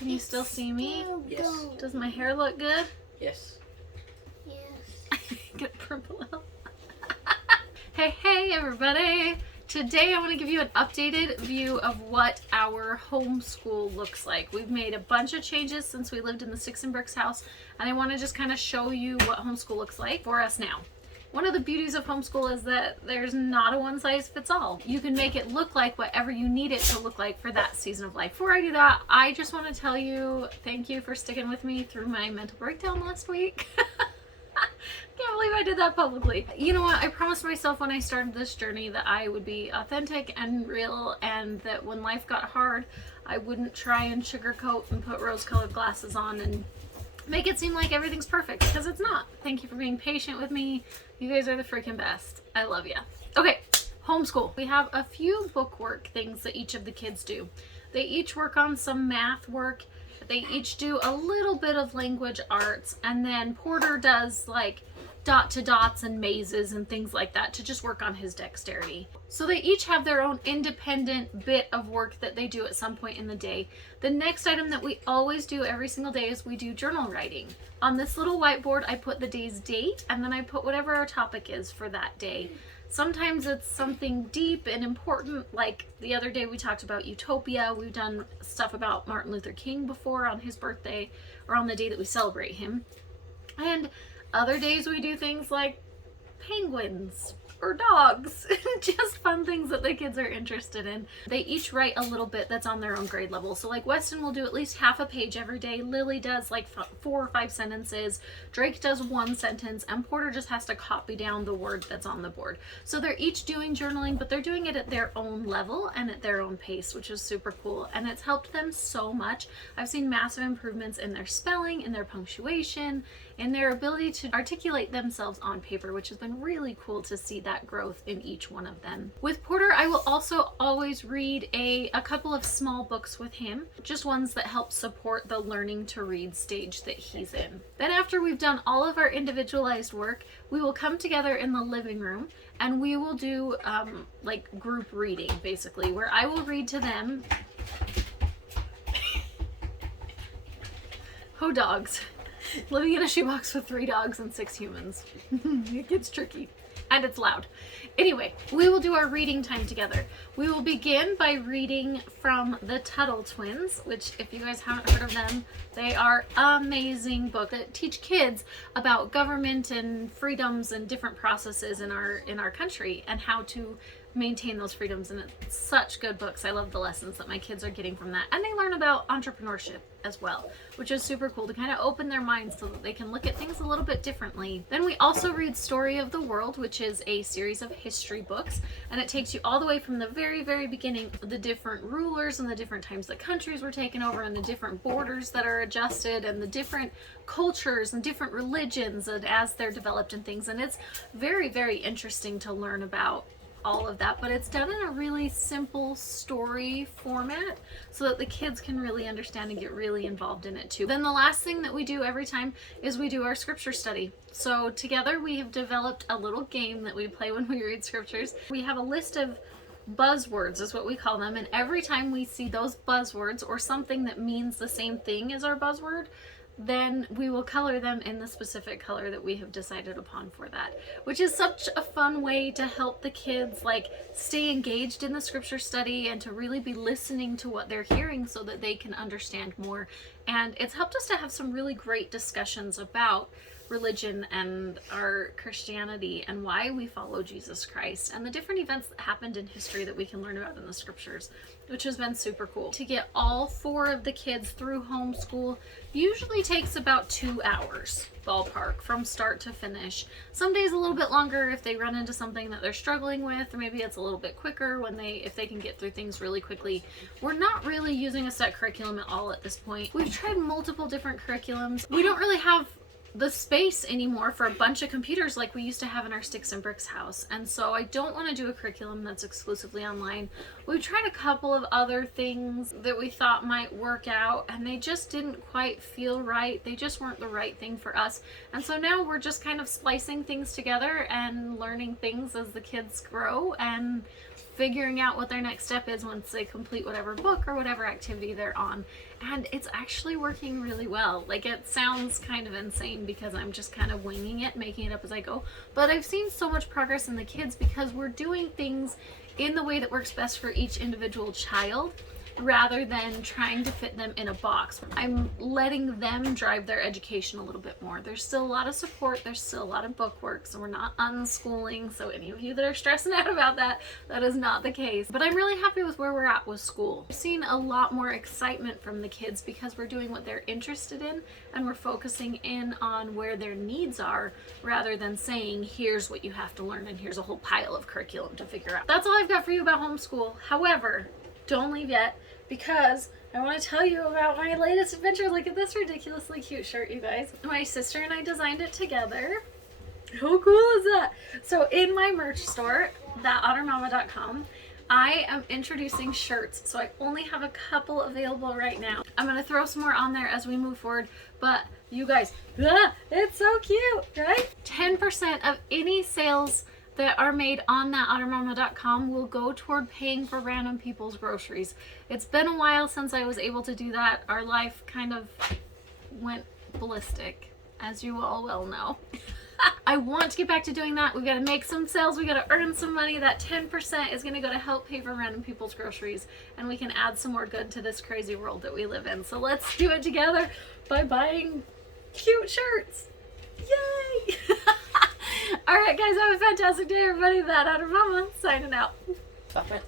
Can you still see me? Yes. Does my hair look good? Yes. Yes. Get purple out. Hey everybody! Today I want to give you an updated view of what our homeschool looks like. We've made a bunch of changes since we lived in the Sticks and Bricks house, and I want to just kind of show you what homeschool looks like for us now. One of the beauties of homeschool is that there's not a one size fits all. You can make it look like whatever you need it to look like for that season of life. Before I do that, I just want to tell you thank you for sticking with me through my mental breakdown last week. Can't believe I did that publicly. You know what? I promised myself when I started this journey that I would be authentic and real, and that when life got hard, I wouldn't try and sugarcoat and put rose-colored glasses on and make it seem like everything's perfect, because it's not. Thank you for being patient with me. You guys are the freaking best. I love you. Okay, homeschool. We have a few bookwork things that each of the kids do. They each work on some math work. They each do a little bit of language arts, and then Porter does like dot to dots and mazes and things like that to just work on his dexterity. So they each have their own independent bit of work that they do at some point in the day. The next item that we always do every single day is we do journal writing. On this little whiteboard, I put the day's date, and then I put whatever our topic is for that day. Sometimes it's something deep and important, like the other day we talked about utopia. We've done stuff about Martin Luther King before on his birthday, or on the day that we celebrate him. And other days we do things like penguins or dogs, just fun things that the kids are interested in. They each write a little bit that's on their own grade level. So like Weston will do at least half a page every day. Lily does like 4 or 5 sentences. Drake does 1 sentence, and Porter just has to copy down the word that's on the board. So they're each doing journaling, but they're doing it at their own level and at their own pace, which is super cool. And it's helped them so much. I've seen massive improvements in their spelling, in their punctuation, in their ability to articulate themselves on paper, which has been really cool to see that growth in each one of them. With Porter, I will also always read a couple of small books with him, just ones that help support the learning to read stage that he's in. Then after we've done all of our individualized work, we will come together in the living room and we will do like group reading, basically, where I will read to them. Oh, dogs. Living in a shoebox with 3 dogs and 6 humans. It gets tricky. And it's loud. Anyway, we will do our reading time together. We will begin by reading from the Tuttle Twins, which, if you guys haven't heard of them, they are amazing books that teach kids about government and freedoms and different processes in our country and how to maintain those freedoms. And it's such good books. I love the lessons that my kids are getting from that. And they learn about entrepreneurship as well, which is super cool to kind of open their minds so that they can look at things a little bit differently. Then we also read Story of the World, which is a series of history books, and it takes you all the way from the very, very beginning, the different rulers and the different times that countries were taken over and the different borders that are adjusted and the different cultures and different religions and as they're developed and things. And it's very, very interesting to learn about all of that, but it's done in a really simple story format so that the kids can really understand and get really involved in it too. Then the last thing that we do every time is we do our scripture study. So together we have developed a little game that we play when we read scriptures. We have a list of buzzwords is what we call them, and every time we see those buzzwords or something that means the same thing as our buzzword, then we will color them in the specific color that we have decided upon for that, which is such a fun way to help the kids like stay engaged in the scripture study and to really be listening to what they're hearing so that they can understand more. And it's helped us to have some really great discussions about religion and our Christianity and why we follow Jesus Christ and the different events that happened in history that we can learn about in the scriptures, which has been super cool. To get all 4 of the kids through homeschool usually takes about 2 hours, ballpark, from start to finish. Some days a little bit longer if they run into something that they're struggling with, or maybe it's a little bit quicker if they can get through things really quickly. We're not really using a set curriculum at all at this point. We've tried multiple different curriculums. We don't really have the space anymore for a bunch of computers like we used to have in our Sticks and Bricks house, and so I don't want to do a curriculum that's exclusively online. We've tried a couple of other things that we thought might work out, and they just didn't quite feel right. They just weren't the right thing for us, and so now we're just kind of splicing things together and learning things as the kids grow and figuring out what their next step is once they complete whatever book or whatever activity they're on. And it's actually working really well. Like, it sounds kind of insane because I'm just kind of winging it, making it up as I go. But I've seen so much progress in the kids because we're doing things in the way that works best for each individual child, rather than trying to fit them in a box. I'm letting them drive their education a little bit more. There's still a lot of support, there's still a lot of book work, so we're not unschooling. So any of you that are stressing out about that, that is not the case. But I'm really happy with where we're at with school. I've seen a lot more excitement from the kids because we're doing what they're interested in and we're focusing in on where their needs are, rather than saying, here's what you have to learn and here's a whole pile of curriculum to figure out. That's all I've got for you about homeschool. However, don't leave yet, because I want to tell you about my latest adventure. Look at this ridiculously cute shirt, you guys. My sister and I designed it together. How cool is that? So in my merch store, thatottermama.com, I am introducing shirts. So I only have a couple available right now. I'm going to throw some more on there as we move forward, but you guys, it's so cute, right? 10% of any sales that are made on thatottermama.com will go toward paying for random people's groceries. It's been a while since I was able to do that. Our life kind of went ballistic, as you all well know. I want to get back to doing that. We've got to make some sales. We got to earn some money. That 10% is going to go to help pay for random people's groceries, and we can add some more good to this crazy world that we live in. So let's do it together by buying cute shirts. Yay! All right, guys, have a fantastic day, everybody. That Otter Mama signing out. Stop it.